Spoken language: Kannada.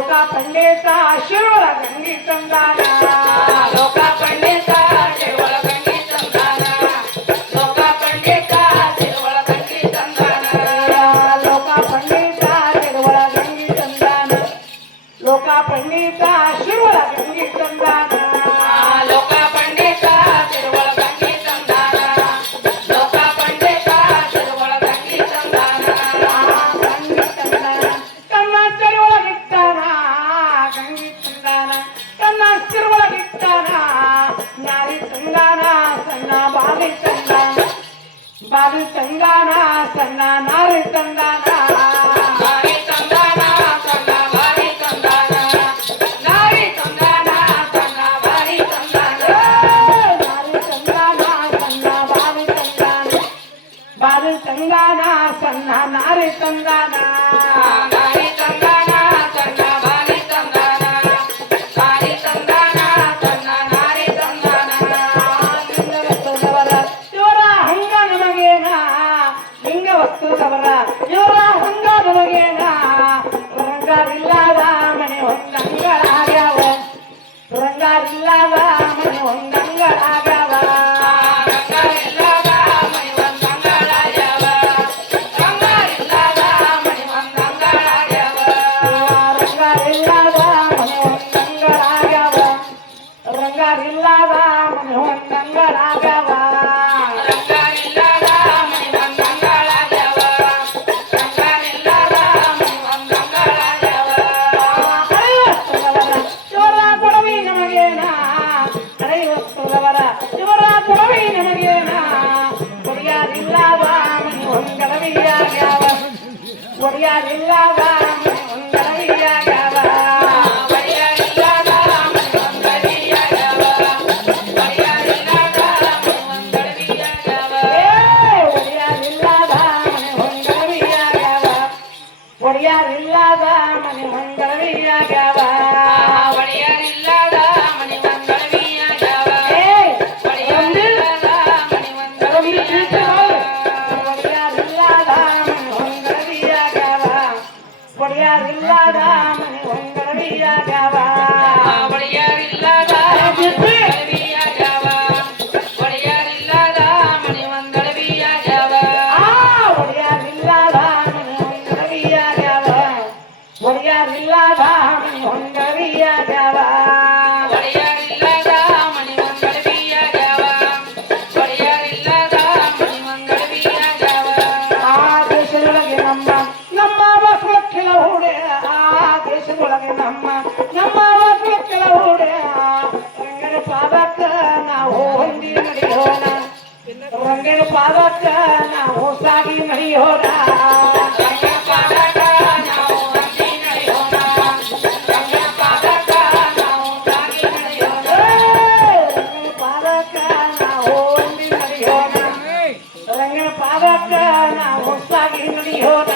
ಲೋಕ ಪಂಡಿತ ಶಿವಳ ಗಂಗಿ ತಂದಾನ ಲೋಕ ಪಂಡಿತ ಶಿವಳ ಗಂಗಿ ತಂದಾನ ಲೋಕ ಪಂಡಿತ ಶಿವಳ ಗಂಗಿ ತಂದಾನ ಲೋಕ ಪಂಡಿತ ಶಿವಳ ಗಂಗಿ ತಂದಾನ ಲೋಕ ಪಂಡಿತ ಶಿವಳ ಗಂಗಿ ತಂದಾನ ಲೋಕ ಪಂಡಿತ ಶಿವಳ ಗಂಗಿ ತಂದಾನ ಲೋಕ ಪಂಡಿತ ಶಿವಳ ಗಂಗಿ ತಂದಾನ ಗಂಗಿ ತಂದಾನ ತನ್ನ ಸಿರುವೊಳಗಿಟ್ಟಾನ ಗಂಗಿ ತಂದಾನ ತನ್ನ ಸಿರುವೊಳಗಿಟ್ಟಾನ ನಾರಿ ತಂದಾನ ಸಣ್ಣ ಬಾವಿ ತಂದಾನ ಬಾವಿ ತಂದಾನ ಸಣ್ಣ ನಾರಿ ತಂದಾನ ನಾರಿ ತಂದಾನ ಸಣ್ಣ ಬಾರಿ ತಂದಾನ ನಾರಿ ತಂದಾನ ಸಣ್ಣ ಬಾರಿ ತಂದಾನ ನಾರಿ ತಂದಾನ ಸಣ್ಣ ಬಾವಿ ತಂದಾನ ಬಾವಿ ತಂದಾನ ಸಣ್ಣ ನಾರಿ ತಂದಾನ ನಾರಿ ತಂದಾನ ಸಣ್ಣ ಬಾರಿ ತಂದಾನ ನಾರಿ ತಂದಾನ ಸಣ್ಣ ನಾರಿ ತಂದಾನ ಇವರ ಹಂಗ ನಮಗೇನ ಲಿಂಗ ವಸ್ತುದವರ ಇವರ ಹಂಗ ನಮಗೇನ ರಂಗಾರಿಲ್ಲದ ಮನೆ ಹೊಂದಂಗಳಾಗ್ಯಾವ ರಂಗಾರಿಲ್ಲದ ಮನೆ ಹೊಂದಂಗಳಾಗ್ಯಾವ ರಂಗಾರಿಲ್ಲದ ಮಣಿ ಒಂದಂಗಳಾಗ್ಯಾವ ರಂಗಾರಿಲ್ಲದ ಮಣಿ ಒಂದಂಗಳಾಗ್ಯಾವ ರಂಗಾರಿಲ್ಲದ ಮನೆ ಹೊಂದಂಗಳಾಗ್ಯಾವ ರಂಗಾರಿಲ್ಲದ ಮನೆ ಹೊಂದಂಗಳಾಗ್ಯಾವ ರಂಗಾರಿಲ್ಲದ ಮಣಿ ಒಂದಂಗಳಾಗ್ಯಾವ ರಂಗಾರಿಲ್ಲದ ಮಣಿ ಒಂದಂಗಳಾಗ್ಯಾವ ಇವರ ಕೊಡವಿ ನಮಗೇನ ಇವರ ಕೊಡವಿ ನಮಗೇನ ಒಡೆಯಾರಿಲ್ಲದ ಮನೆ ಹೊಂಗಡವಿಯಾಗ್ಯಾವ ಒಡೆಯಾರಿಲ್ಲದ ಮನೆ ಹೊಂಗಡವಿಯಾಗ್ಯಾವ ಬಡಿಯಾರಿಲ್ಲದ ಮಣಿ ಒಂದಡಿಯಾಗ್ಯಾವ ಬಡಿಯಾರಿಲ್ಲದ ಮಣಿ ಒಂದಡಿಯಾಗ್ಯಾವ ಒಡೆಯಾರಿಲ್ಲದ ಮನೆ ಹೊಂಗಡವಿಯಾಗ್ಯಾವ ಒಡೆಯಾರಿಲ್ಲದ ಮನೆ ಹೊಂಗಡವಿಯಾಗ್ಯಾವ ಬಡಿಯಾರಿಲ್ಲದ ಮಣಿ ಒಂದಡಿಯಾಗ್ಯಾವ ಬಡಿಯಾರಿಲ್ಲದ ಮಣಿ ಒಂದಡಿಯಾಗ್ಯಾವ ಒಡೆಯಾರಿಲ್ಲದ ಮನೆ ಹೊಂಗಡವಿಯಾಗ್ಯಾವ ಒಡೆಯಾರಿಲ್ಲದ ಮನೆ ಹೊಂಗಡವಿಯಾಗ್ಯಾವ ಬಡಿಯಾರಿಲ್ಲದ ಒಂದಡಿಯಾಗ್ಯಾವ ಬಡಿಯಾರಿಲ್ಲದ ಮಣಿ ಒಂದಡಿಯಾಗ್ಯಾವ ಒಡೆಯಾರಿಲ್ಲದ ಮನೆ ಹೊಂಗಡವಿಯಾಗ್ಯಾವ ಒಡೆಯಾರಿಲ್ಲದ ಮನೆ ಹೊಂಗಡವಿಯಾಗ್ಯಾವ ಬಡಿಯಾರಿಲ್ಲದ ಮಣಿ ಒಂದಡಿಯಾಗ್ಯಾವ ಬಡಿಯಾರಿಲ್ಲದ ಮಣಿ ಒಂದಡಿಯಾಗ್ಯಾವ ಆ ದೇಶದೊಳಗೆ ನಮ್ಮ ವಸುಳಕ್ಕೆಲ ಹೂಡೆ ಆ ದೇಶದೊಳಗೆ ನಮ್ಮ ವಸುಳಕ್ಕೆಲ ಹೂಡೆ ರಂಗನ ಪಾದಕ್ಕ ನಾವು ಹೊಂದಿ ನಡೆಯೋಣ ರಂಗನ ಪಾದಕ್ಕ ನಾವು ಸಾಗಿ ನಡೆಯೋಣ ರಂಗನ ಪಾದಕ ನಾವು ಹಂದಿ ನಡೆಯೋಣ ರಂಗನ ಪಾದಕ ನಾವು ಸಾಗಿ ನಡೆಯೋಣ ರಂಗನ ಪಾದಕ್ಕ ನಾವು ಹೊಂದಿ ನಡೆಯೋಣ ರಂಗನ ಪಾದಕ್ಕ ನಾವು ಸಾಗಿ ನಡೆಯೋಣ